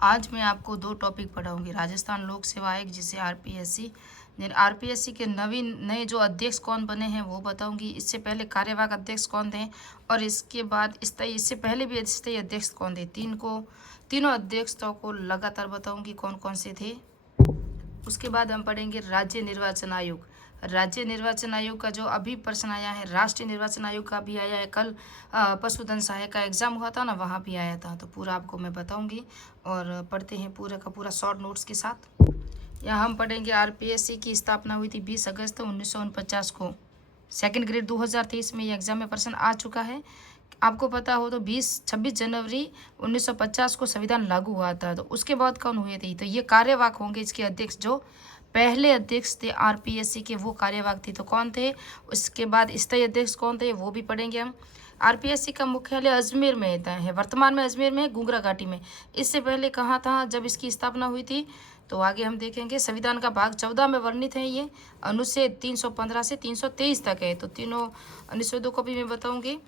आज मैं आपको दो टॉपिक पढ़ाऊंगी। राजस्थान लोक सेवा आयोग जिसे आरपीएससी, आरपीएससी के नवीन नए जो अध्यक्ष कौन बने हैं वो बताऊंगी। इससे पहले कार्यवाहक अध्यक्ष कौन थे और इसके बाद स्थायी, इससे पहले भी स्थायी अध्यक्ष कौन थे, तीनों अध्यक्षों को लगातार बताऊंगी कौन कौन से थे। उसके बाद हम पढ़ेंगे राज्य निर्वाचन आयोग। राज्य निर्वाचन आयोग का जो अभी प्रश्न आया है, राष्ट्रीय निर्वाचन आयोग का भी आया है। कल पशुधन सहायक का एग्जाम हुआ था ना, वहाँ भी आया था, तो पूरा आपको मैं बताऊंगी। और पढ़ते हैं पूरा का पूरा शॉर्ट नोट्स के साथ। यहाँ हम पढ़ेंगे आरपीएससी की स्थापना हुई थी 20 अगस्त 1949 को। सेकंड ग्रेड 2023 में ये एग्जाम में प्रश्न आ चुका है। आपको पता हो तो 26 जनवरी 1950 को संविधान लागू हुआ था। तो उसके बाद कौन हुए थे, तो ये कार्यवाहक होंगे। इसके अध्यक्ष जो पहले अध्यक्ष थे आरपीएससी के वो कार्यवाहक थे, तो कौन थे। उसके बाद स्थायी अध्यक्ष कौन थे वो भी पढ़ेंगे हम। आरपीएससी का मुख्यालय अजमेर में है, वर्तमान में अजमेर में, गुंगरा घाटी में। इससे पहले कहाँ था जब इसकी स्थापना हुई थी, तो आगे हम देखेंगे। संविधान का भाग 14 में वर्णित है ये। अनुच्छेद 315 से 323 तक है, तो तीनों अनुच्छेदों को भी मैं बताऊंगी।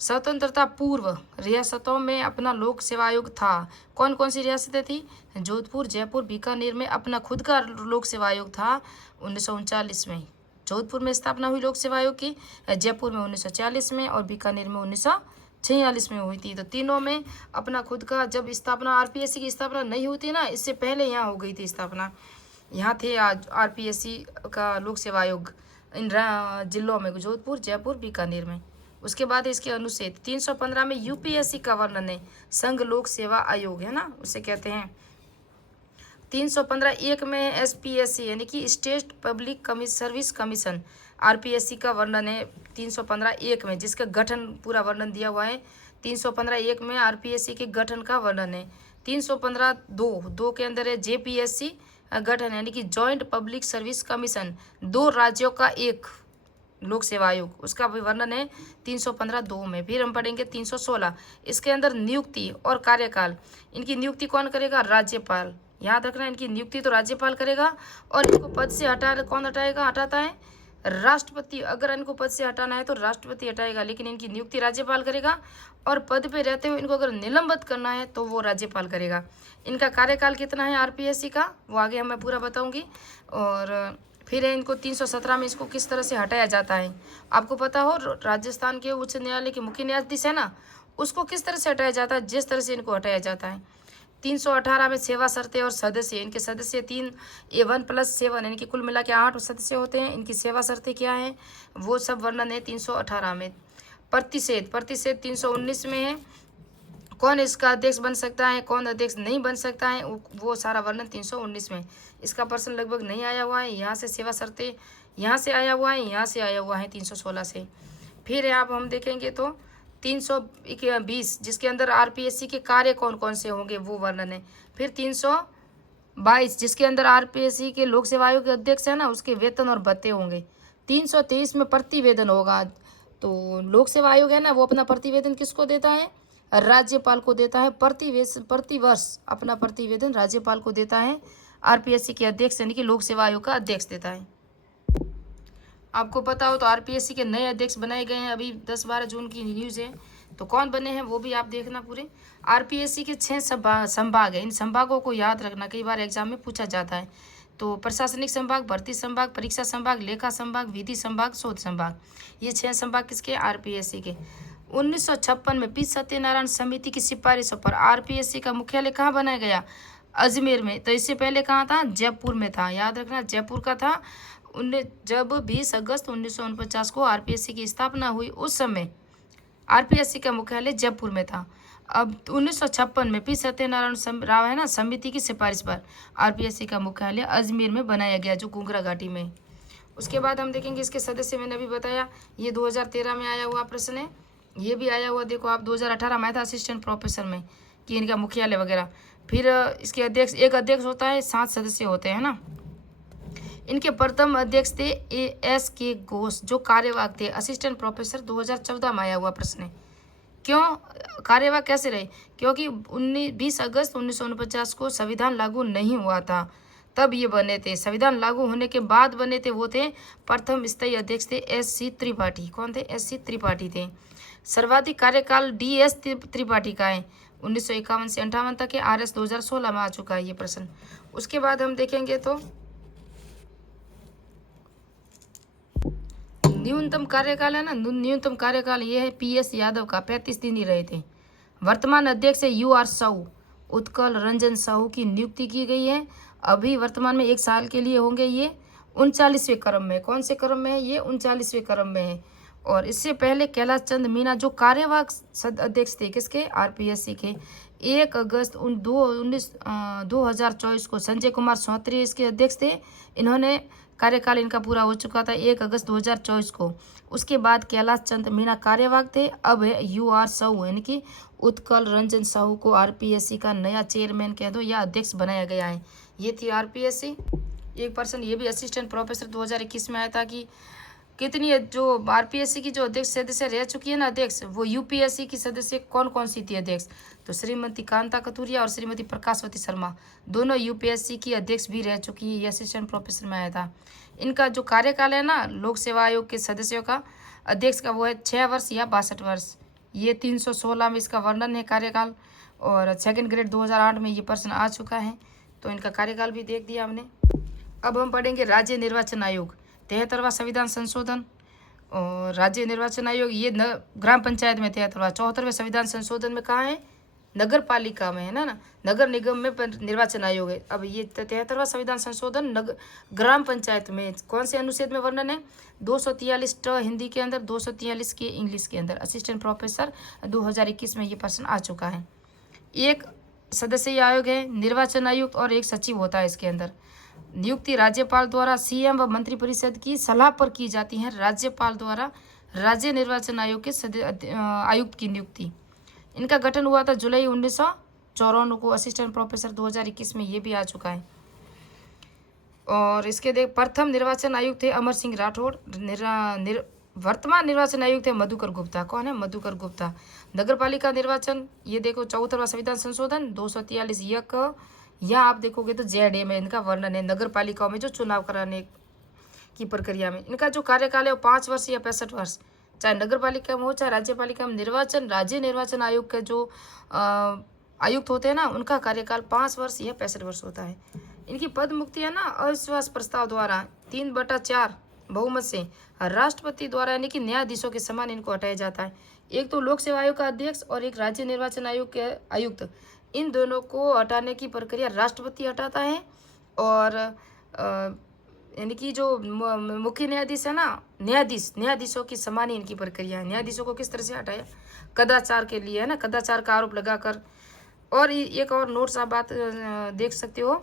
स्वतंत्रता पूर्व रियासतों में अपना लोक सेवा आयोग था। कौन कौन सी रियासतें थी, जोधपुर, जयपुर, बीकानेर में अपना खुद का लोक सेवा आयोग था 1939 में। जोधपुर में स्थापना हुई लोक सेवा आयोग की, जयपुर में 1940 में और बीकानेर में 1946 में हुई थी। तो तीनों में अपना खुद का, जब स्थापना आरपीएससी की स्थापना नहीं हुई थी ना, इससे पहले यहाँ हो गई थी स्थापना। यहाँ थे आज आरपीएससी का लोक सेवा आयोग इन जिलों में, जोधपुर, जयपुर, बीकानेर में। उसके बाद इसके अनुच्छेद 315 में यूपीएससी का वर्णन है, संघ लोक सेवा आयोग है ना, उसे कहते हैं। 315 एक में एसपीएससी यानी कि state public service commission, RPSC का वर्णन है 315 एक में, जिसका गठन पूरा वर्णन दिया हुआ है। 315 एक में आरपीएससी के गठन का वर्णन है। 315 दो के अंदर है जेपीएससी गठन यानी कि जॉइंट पब्लिक सर्विस कमीशन, दो राज्यों का एक लोक सेवा आयोग, उसका भी वर्णन है 315 दो में। फिर हम पढ़ेंगे 316, इसके अंदर नियुक्ति और कार्यकाल। इनकी नियुक्ति कौन करेगा, राज्यपाल। याद रखना, इनकी नियुक्ति तो राज्यपाल करेगा और इनको पद से कौन हटाता है, राष्ट्रपति। अगर इनको पद से हटाना है तो राष्ट्रपति हटाएगा, लेकिन इनकी नियुक्ति राज्यपाल करेगा। और पद पे रहते हुए इनको अगर निलंबित करना है तो वो राज्यपाल करेगा। इनका कार्यकाल कितना है आरपीएससी का, वो आगे मैं पूरा बताऊंगी। और फिर है इनको 317 में इसको किस तरह से हटाया जाता है। आपको पता हो राजस्थान के उच्च न्यायालय के मुख्य न्यायाधीश है ना, उसको किस तरह से हटाया जाता है, जिस तरह से इनको हटाया जाता है। 318 में सेवा शर्तें और सदस्य, इनके सदस्य 3A1+7 यानी कि कुल मिला के 8 सदस्य होते हैं। इनकी सेवा शर्तें क्या है वो सब वर्णन है 318 में। प्रतिषेध 319 में है, कौन इसका अध्यक्ष बन सकता है, कौन अध्यक्ष नहीं बन सकता है, वो सारा वर्णन 319 में। इसका प्रश्न लगभग नहीं आया हुआ है। यहाँ से सेवा शर्तें यहाँ से आया हुआ है, यहाँ से आया हुआ है 316 से। फिर आप हम देखेंगे तो 320 जिसके अंदर आरपीएससी के कार्य कौन कौन से होंगे वो वर्णन है। फिर 322 जिसके अंदर आरपीएससी के लोक सेवा आयोग के अध्यक्ष है ना, उसके वेतन और भत्ते होंगे। 323 में प्रतिवेदन होगा। तो लोक सेवा आयोग है ना, वो अपना प्रतिवेदन किसको देता है, राज्यपाल को देता है। प्रति वर्ष अपना प्रतिवेदन राज्यपाल को देता है। आरपीएससी के अध्यक्ष यानी कि लोक सेवा आयोग का अध्यक्ष देता है। आपको पता हो तो आरपीएससी के नए अध्यक्ष बनाए गए हैं, अभी 10-12 जून की न्यूज़ है। तो कौन बने हैं वो भी आप देखना पूरे। आरपीएससी के 6 संभाग है, इन संभागों को याद रखना, कई बार एग्जाम में पूछा जाता है। तो प्रशासनिक संभाग, भर्ती संभाग, परीक्षा संभाग, लेखा संभाग, विधि संभाग, शोध संभाग, ये 6 संभाग किसके, आरपीएससी के। 1956 में पी सत्यनारायण समिति की सिफारिशों पर आरपीएससी का मुख्यालय कहाँ बनाया गया, अजमेर में। तो इससे पहले कहाँ था, जयपुर में था। याद रखना जयपुर का था। जब 20 अगस्त 1949 को आरपीएससी की स्थापना हुई, उस समय आरपीएससी का मुख्यालय जयपुर में था। अब 1956 में पी सत्यनारायण राव है ना, समिति की सिफारिश पर आरपीएससी का मुख्यालय अजमेर में बनाया गया, जो गुंगरा घाटी में। उसके बाद हम देखेंगे इसके सदस्य, मैंने अभी बताया ये 2013 में आया हुआ प्रश्न है। ये भी आया हुआ देखो आप 2018 में आया था असिस्टेंट प्रोफेसर में, कि इनका मुख्यालय वगैरह। फिर इसके अध्यक्ष, एक अध्यक्ष होता है, 7 सदस्य होते हैं ना। इनके प्रथम अध्यक्ष थे ASK घोष, जो कार्यवाहक थे। असिस्टेंट प्रोफेसर 2014 में आया हुआ प्रश्न है। क्यों कार्यवाहक कैसे रहे, क्योंकि 20 अगस्त 1949 को संविधान लागू नहीं हुआ था, तब ये बने थे। संविधान लागू होने के बाद बने थे, वो थे प्रथम स्थायी अध्यक्ष थे SC त्रिपाठी। कौन थे, SC त्रिपाठी थे। सर्वाधिक कार्यकाल DS त्रिपाठी का है, 1951 से 58 तक है। RS 2016 में आ चुका है ये प्रश्न। उसके बाद हम देखेंगे तो न्यूनतम कार्यकाल है ना, न्यूनतम कार्यकाल ये है PS यादव का, 35 दिन ही रहे थे। वर्तमान अध्यक्ष है UR साहू, उत्कल रंजन साहू की नियुक्ति की गई है। अभी वर्तमान में 1 साल के लिए होंगे ये। 39वें क्रम में, कौन से क्रम में है ये? 39वें क्रम में है। और इससे पहले कैलाश चंद मीणा जो कार्यवाहक अध्यक्ष थे किसके? RPSC के। 1 अगस्त 2024 को संजय कुमार सौत्री इसके अध्यक्ष थे। इन्होंने कार्यकाल इनका पूरा हो चुका था 1 अगस्त 2024 को। उसके बाद कैलाश चंद मीणा कार्यवाहक थे। अब है UR साहू, यानी कि उत्कल रंजन साहू को RPSC का नया चेयरमैन कह दो या अध्यक्ष बनाया गया है। ये थी RPSC। एक पर्सन ये भी असिस्टेंट प्रोफेसर 2021 में आया था कि कितनी जो RPSC की जो अध्यक्ष सदस्य रह चुकी है ना अध्यक्ष, वो UPSC की सदस्य कौन कौन सी थी अध्यक्ष? तो श्रीमती कांता कथुरिया और श्रीमती प्रकाशवती शर्मा दोनों UPSC की अध्यक्ष भी रह चुकी है। ये असिस्टेंट प्रोफेसर में आया था। इनका जो कार्यकाल है ना लोक सेवा आयोग के सदस्यों का, अध्यक्ष का, वो है 6 वर्ष या 62 वर्ष। ये 316 में इसका वर्णन है कार्यकाल। और 2nd ग्रेड 2008 में ये प्रश्न आ चुका है, तो इनका कार्यकाल भी देख दिया हमने। अब हम पढ़ेंगे राज्य निर्वाचन आयोग, 73वां संविधान संशोधन। और राज्य निर्वाचन आयोग ये ग्राम पंचायत में 73वां, 74वें संविधान संशोधन में कहाँ है? नगर पालिका में है ना, नगर निगम में निर्वाचन आयोग है। अब ये 73वां संविधान संशोधन ग्राम पंचायत में कौन से अनुच्छेद में वर्णन है? 243 हिंदी के अंदर, 243 के इंग्लिश के अंदर। असिस्टेंट प्रोफेसर 2021 में ये प्रश्न आ चुका है। 1 सदस्यीय आयोग है, निर्वाचन आयुक्त, और 1 सचिव होता है इसके अंदर। नियुक्ति राज्यपाल द्वारा CM व मंत्रिपरिषद की सलाह पर की जाती है। राज्यपाल द्वारा राज्य निर्वाचन आयोग के आयुक्त की नियुक्ति। इनका गठन हुआ था जुलाई 1954 को। असिस्टेंट प्रोफेसर 2021 में ये भी आ चुका है। और इसके प्रथम निर्वाचन आयुक्त थे अमर सिंह राठौड़। वर्तमान निर्वाचन आयुक्त है मधुकर गुप्ता। कौन है? मधुकर गुप्ता। नगरपालिका निर्वाचन, ये देखो 74वां संविधान संशोधन 243 यहाँ आप देखोगे तो ZA में इनका वर्णन है। नगर पालिकाओं में जो चुनाव कराने की प्रक्रिया में इनका जो कार्यकाल है वो 5 वर्ष या 65 वर्ष, चाहे नगर पालिका में हो चाहे राज्य पालिका में। निर्वाचन राज्य निर्वाचन आयोग के जो आयुक्त होते हैं ना, उनका कार्यकाल 5 वर्ष या 65 वर्ष होता है। इनकी पद मुक्ति है ना अविश्वास प्रस्ताव द्वारा 3/4 बहुमत से राष्ट्रपति द्वारा, यानी कि न्यायाधीशों के समान इनको हटाया जाता है। एक तो लोक सेवा आयोग का अध्यक्ष और एक राज्य निर्वाचन आयोग के आयुक्त, इन दोनों को हटाने की प्रक्रिया राष्ट्रपति हटाता है। और यानी कि जो मुख्य न्यायाधीश है ना, न्यायाधीशों की समान ही इनकी प्रक्रिया है। न्यायाधीशों को किस तरह से हटाया? कदाचार के लिए, है ना, कदाचार का आरोप लगाकर। और एक और नोट्स आप बात देख सकते हो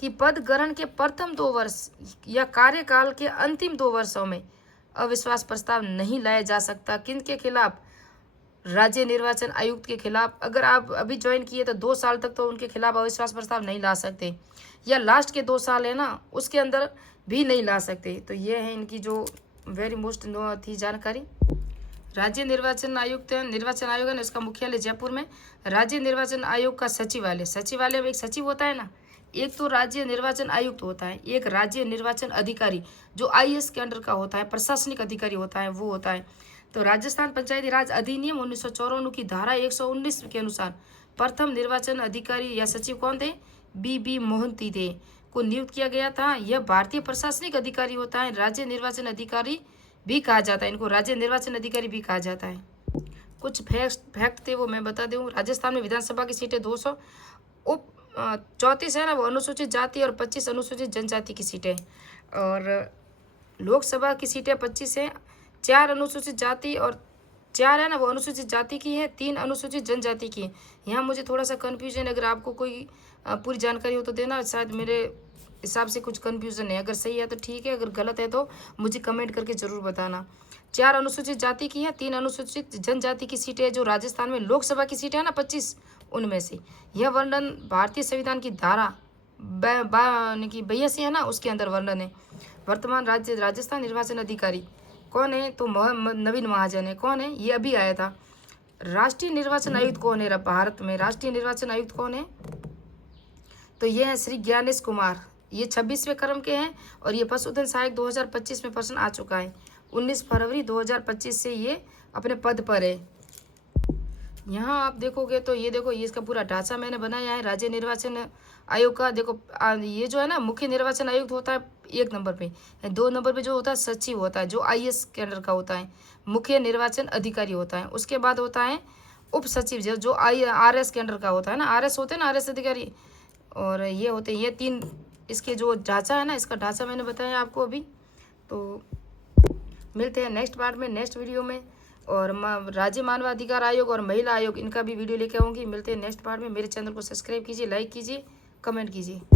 कि पद ग्रहण के प्रथम 2 वर्ष या कार्यकाल के अंतिम 2 वर्षों में अविश्वास प्रस्ताव नहीं लाया जा सकता। किन के खिलाफ? राज्य निर्वाचन आयुक्त के खिलाफ। अगर आप अभी ज्वाइन किए तो 2 साल तक तो उनके खिलाफ अविश्वास प्रस्ताव नहीं ला सकते, या लास्ट के 2 साल है ना उसके अंदर भी नहीं ला सकते। तो ये है इनकी जो वेरी मोस्ट थी जानकारी। राज्य निर्वाचन आयुक्त निर्वाचन आयोग है ना, इसका मुख्यालय जयपुर में। राज्य निर्वाचन आयोग का सचिवालय में एक सचिव होता है ना, एक तो राज्य निर्वाचन आयुक्त होता है, एक राज्य निर्वाचन अधिकारी जो IAS के अंडर का होता है, प्रशासनिक अधिकारी होता है, वो होता है। तो राजस्थान पंचायती राज अधिनियम 1954 की धारा 119 के अनुसार प्रथम निर्वाचन अधिकारी या सचिव कौन थे? BB मोहंती थे, को नियुक्त किया गया था। यह भारतीय प्रशासनिक अधिकारी होता है, राज्य निर्वाचन अधिकारी भी कहा जाता है, इनको राज्य निर्वाचन अधिकारी भी कहा जाता है। कुछ फैक्ट थे वो मैं बता दूं। राजस्थान में विधानसभा की सीटें 200, 34 है ना वो अनुसूचित जाति और 25 अनुसूचित जनजाति की सीटें। और लोकसभा की सीटें 25 हैं, 4 अनुसूचित जाति और 4 है ना वो अनुसूचित जाति की है, 3 अनुसूचित जनजाति की। यहाँ मुझे थोड़ा सा कन्फ्यूजन, अगर आपको कोई पूरी जानकारी हो तो देना। शायद मेरे हिसाब से कुछ कन्फ्यूजन है, अगर सही है तो ठीक है, अगर गलत है तो मुझे कमेंट करके ज़रूर बताना। 4 अनुसूचित जाति की है, 3 अनुसूचित जनजाति की सीटें जो राजस्थान में लोकसभा की सीटें है ना 25, उनमें से। यह वर्णन भारतीय संविधान की धारा 82 है ना उसके अंदर वर्णन है। वर्तमान राजस्थान निर्वाचन अधिकारी कौन है? तो नवीन महाजन है। कौन है? ये अभी आया था। राष्ट्रीय निर्वाचन आयुक्त कौन है भारत में? राष्ट्रीय निर्वाचन आयुक्त कौन है? तो ये है श्री ज्ञानेश कुमार। ये 26वें क्रम के हैं और ये पशुधन सहायक 2025 में प्रश्न आ चुका है। 19 फरवरी 2025 से ये अपने पद पर है। यहाँ आप देखोगे तो ये देखो, ये इसका पूरा ढांचा मैंने बनाया है राज्य निर्वाचन आयोग का। देखो ये जो है ना, मुख्य निर्वाचन आयुक्त होता है 1 नंबर पे। 2 नंबर पे जो होता है सचिव होता है, जो IAS कैडर का होता है। मुख्य निर्वाचन अधिकारी होता है। उसके बाद होता है उप सचिव, जो RS कैडर का होता है ना, RS होते हैं ना, RS अधिकारी। और ये होते हैं, ये 3 इसके जो ढांचा है ना, इसका ढांचा मैंने बताया आपको अभी। तो मिलते हैं नेक्स्ट पार्ट में, नेक्स्ट वीडियो में। और राज्य मानवाधिकार आयोग और महिला आयोग, इनका भी वीडियो लेके आऊँगी। मिलते हैं नेक्स्ट पार्ट में। मेरे चैनल को सब्सक्राइब कीजिए, लाइक कीजिए, कमेंट कीजिए।